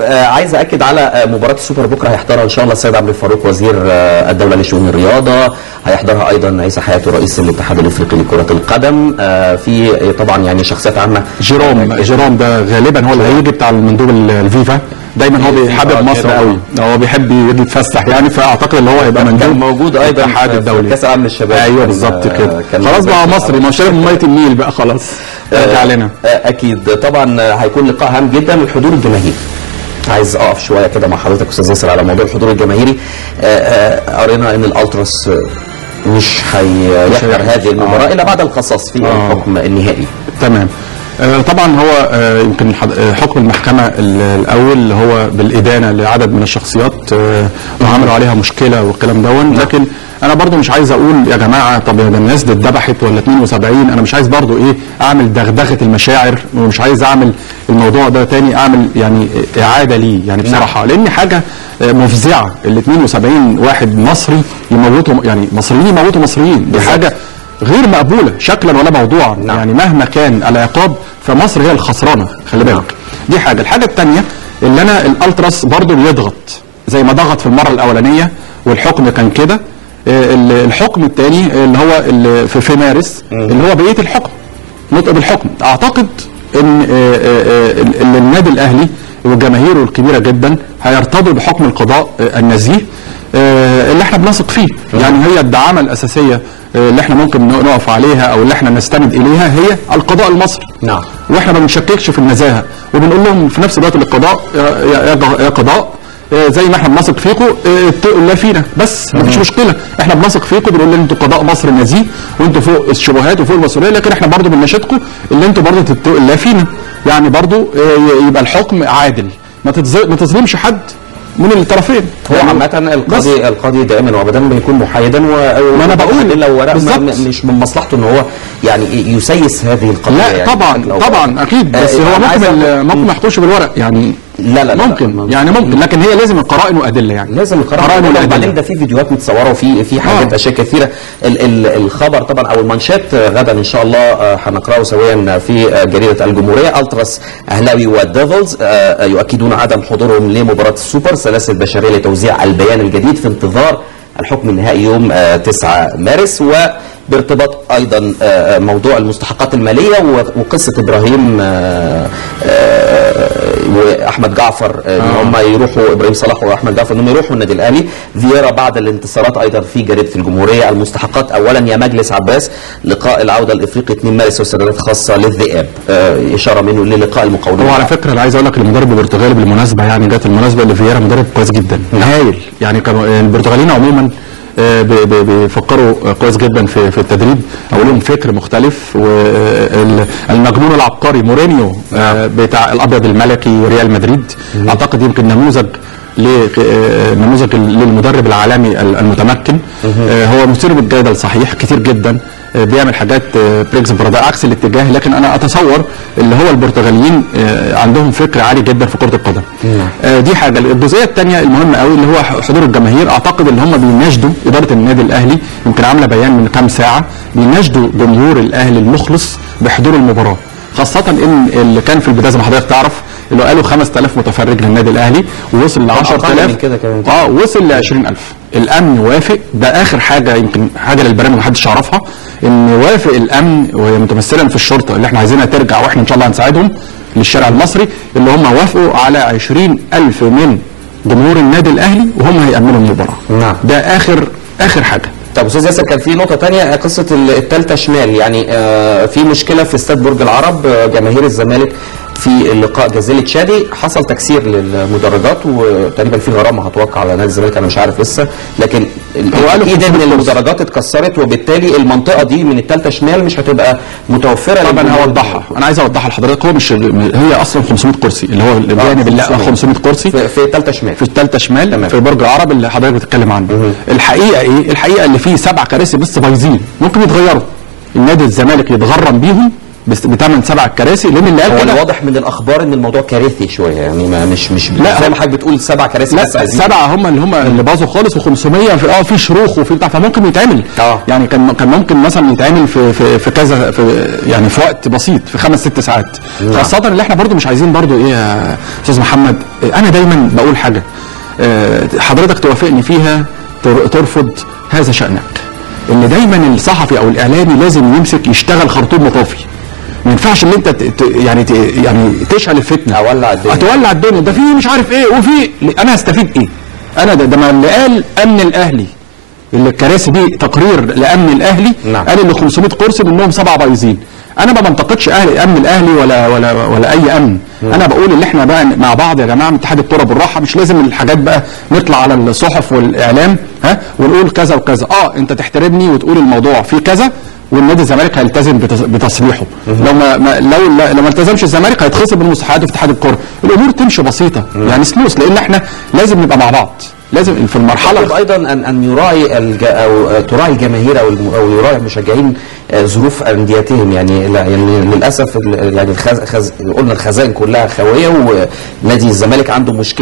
عايز اكد على مباراه السوبر بكره هيحضرها ان شاء الله السيد عبد الفاروق وزير الدوله لشؤون الرياضه، هيحضرها ايضا عيسى حياتي رئيس الاتحاد الافريقي لكره القدم. في طبعا يعني شخصيات عامه جيروم ده غالبا هو اللي هيجي بتاع المندوب الفيفا، دايما هو بيحبب مصر قوي، هو بيحب يجي يتفسح يعني، فاعتقد اللي هو هيبقى مندوب موجود ايضا الاتحاد الدولي كاس العالم للشباب. ايوه بالظبط كده، خلاص بقى مصري ما شرب من ميه النيل بقى خلاص رجع لنا. اكيد طبعا هيكون لقاء هام جدا. الحضور الجماهيري عايز اقف شويه كده مع حضرتك استاذ ياسر على موضوع الحضور الجماهيري. قرينا ان الالتراس مش هيحضر هذه المباراه الا بعد القصاص في الحكم النهائي. تمام. طبعا هو يمكن حكم المحكمه الاول اللي هو بالادانه لعدد من الشخصيات وعملوا عليها مشكله والكلام دون، لكن انا برضو مش عايز اقول يا جماعه طب يا الناس دي اتذبحت ولا 72، انا مش عايز برضو اعمل دغدغه المشاعر، ومش عايز اعمل الموضوع ده تاني، اعمل يعني اعاده ليه يعني بصراحه، لان حاجه مفزعه ال 72 واحد مصري يموتوا يعني مصريين يموتوا مصريين، دي حاجه غير مقبوله شكلا ولا موضوعا. يعني مهما كان العقاب فمصر هي الخسرانه، خلي بالك. دي حاجه. الحاجه الثانيه اللي انا الالتراس برضو بيضغط زي ما ضغط في المره الاولانيه والحكم كان كده. الحكم الثاني اللي هو اللي في مارس اللي هو بقيه الحكم نطق بالحكم، اعتقد ان النادي الاهلي وجماهيره الكبيره جدا هيرتضوا بحكم القضاء النزيه اللي احنا بنثق فيه. يعني هي الدعامه الاساسيه اللي احنا ممكن نقف عليها او اللي احنا نستند اليها هي القضاء المصري. نعم. واحنا ما بنشككش في النزاهه، وبنقول لهم في نفس الوقت للقضاء يا قضاء زي ما احنا بنثق فيكم اتقوا الله فينا، بس مفيش مشكله، احنا بنثق فيكم، بنقول لهم انتوا قضاء مصر نزيه وانتوا فوق الشبهات وفوق المسؤوليه، لكن احنا برضو بنناشدكم اللي انتوا برضو تتقوا الله فينا، يعني برضو يبقى الحكم عادل، ما تظلمش حد من الطرفين. هو عامة القاضي دائما وابدا بيكون محايدا، ما انا بقول مش من مصلحته ان هو يعني يسيس هذه القضيه. لا يعني طبعا اكيد، بس هو ممكن ما يحكمش بالورق يعني. لا ممكن يعني ممكن، لكن هي لازم القرائن وادله، يعني لازم القرائن وادله. وبعدين ده في فيديوهات متصوره وفي حاجات اشياء كثيره. الخبر طبعا او المانشات غدا ان شاء الله هنقراه سويا في جريده الجمهوريه. التراس اهلاوي والديفلز يؤكدون عدم حضورهم لمباراه السوبر، سلاسل بشريه لتوزيع البيان الجديد في انتظار الحكم النهائي يوم 9 مارس. وبارتباط ايضا موضوع المستحقات الماليه وقصه ابراهيم واحمد جعفر ان هم يروحوا، ابراهيم صلاح واحمد جعفر انهم يروحوا النادي الاهلي. فييرا بعد الانتصارات ايضا في جريده الجمهوريه. المستحقات اولا يا مجلس عباس لقاء العوده الافريقي 2 مارس واستعدادات خاصه للذئاب، اشاره منه للقاء المقاولون. هو على فكره اللي عايز اقول لك المدرب البرتغالي بالمناسبه يعني جت المناسبه اللي فييرا مدرب كويس جدا هايل، يعني كانوا البرتغاليين عموما بيفكروا كويس جدا في التدريب، او لهم فكر مختلف. والمجنون العبقري مورينيو بتاع الابيض الملكي وريال مدريد اعتقد يمكن نموذج للمدرب العالمي المتمكن. هو مثير بالجدل صحيح كتير جدا، بيعمل حاجات بريكس برادة عكس الاتجاه، لكن انا اتصور اللي هو البرتغاليين عندهم فكر عالي جدا في كرة القدم. دي حاجة. الجزئية الثانية المهمة قوي اللي هو حضور الجماهير، اعتقد ان هم بيناشدوا ادارة النادي الاهلي، يمكن عاملة بيان من كام ساعة بيناشدوا جمهور الاهلي المخلص بحضور المباراة، خاصة ان اللي كان في البداية زي ما حضرتك تعرف اللي قالوا 5000 متفرج للنادي الاهلي ووصل ل 10000 وصل ل 20000. الامن وافق، ده اخر حاجه يمكن حاجه للبرامج ما حدش يعرفها، ان وافق الامن وهي متمثلا في الشرطه اللي احنا عايزينها ترجع واحنا ان شاء الله هنساعدهم للشارع المصري، اللي هم وافقوا على 20000 من جمهور النادي الاهلي وهم هيأمنوا المباراه. نعم. ده اخر حاجه. طب استاذ ياسر كان في نقطه ثانيه، قصه الثالثه شمال، يعني في مشكله في استاد برج العرب. جماهير الزمالك في اللقاء جزيره شادي حصل تكسير للمدرجات، وتقريبا في غرامه هتوقع على نادي الزمالك، انا مش عارف لسه، لكن اكيد ان المدرجات اتكسرت وبالتالي المنطقه دي من الثالثه شمال مش هتبقى متوفره. طبعا انا هوضحها، انا عايز اوضحها لحضرتك. هو مش هي اصلا 500 كرسي اللي هو الجانب اللي 500 كرسي في الثالثه شمال، في الثالثه شمال في برج العرب اللي حضرتك بتتكلم عنه. الحقيقه الحقيقه اللي فيه 7 كراسي بس بايظين، ممكن يتغيروا. النادي الزمالك يتغرم بيهم بثمن 7 كراسي، لان اللي قال هو كده الواضح من الاخبار ان الموضوع كارثي شويه، يعني ما مش لا زي ما حضرتك بتقول 7 كراسي لا بس عايزين 7 هم اللي باظوا خالص، و500 في شروخ وفي بتاع، فممكن يتعمل. يعني كان ممكن مثلا يتعمل في كذا، يعني في وقت بسيط، في 5-6 ساعات. خاصه اللي احنا برضو مش عايزين برضو ايه يا استاذ محمد، انا دايما بقول حاجه حضرتك توافقني فيها، ترفض، هذا شأنك. ان دايما الصحفي او الاعلامي لازم يمسك يشتغل خرطوم مطافي. ما ينفعش ان انت يعني تشعل الفتنه، تولع الدنيا، ده في مش عارف ايه وفي، انا هستفيد ايه؟ انا ده ما اللي قال امن الاهلي، اللي الكراسي دي تقرير لامن الاهلي، قال ان 500 كرسي منهم 7 بايظين. انا ما بنتقدش امن الاهلي ولا اي امن. انا بقول اللي احنا بقى مع بعض يا جماعه من اتحاد الكوره بالراحه، مش لازم الحاجات بقى نطلع على الصحف والاعلام ونقول كذا وكذا. انت تحترمني وتقول الموضوع فيه كذا، والنادي الزمالك هيلتزم بتصريحه. لو ما التزمش الزمالك هيتخصم من مستحقاته في اتحاد الكوره. الامور تمشي بسيطه يعني سلوس، لان احنا لازم نبقى مع بعض، لازم في المرحله ايضا ان يراعي او تراعي الجماهير او يراعي المشجعين ظروف انديتهم. يعني للاسف يعني قلنا الخزائن كلها خاويه، ونادي الزمالك عنده مشكله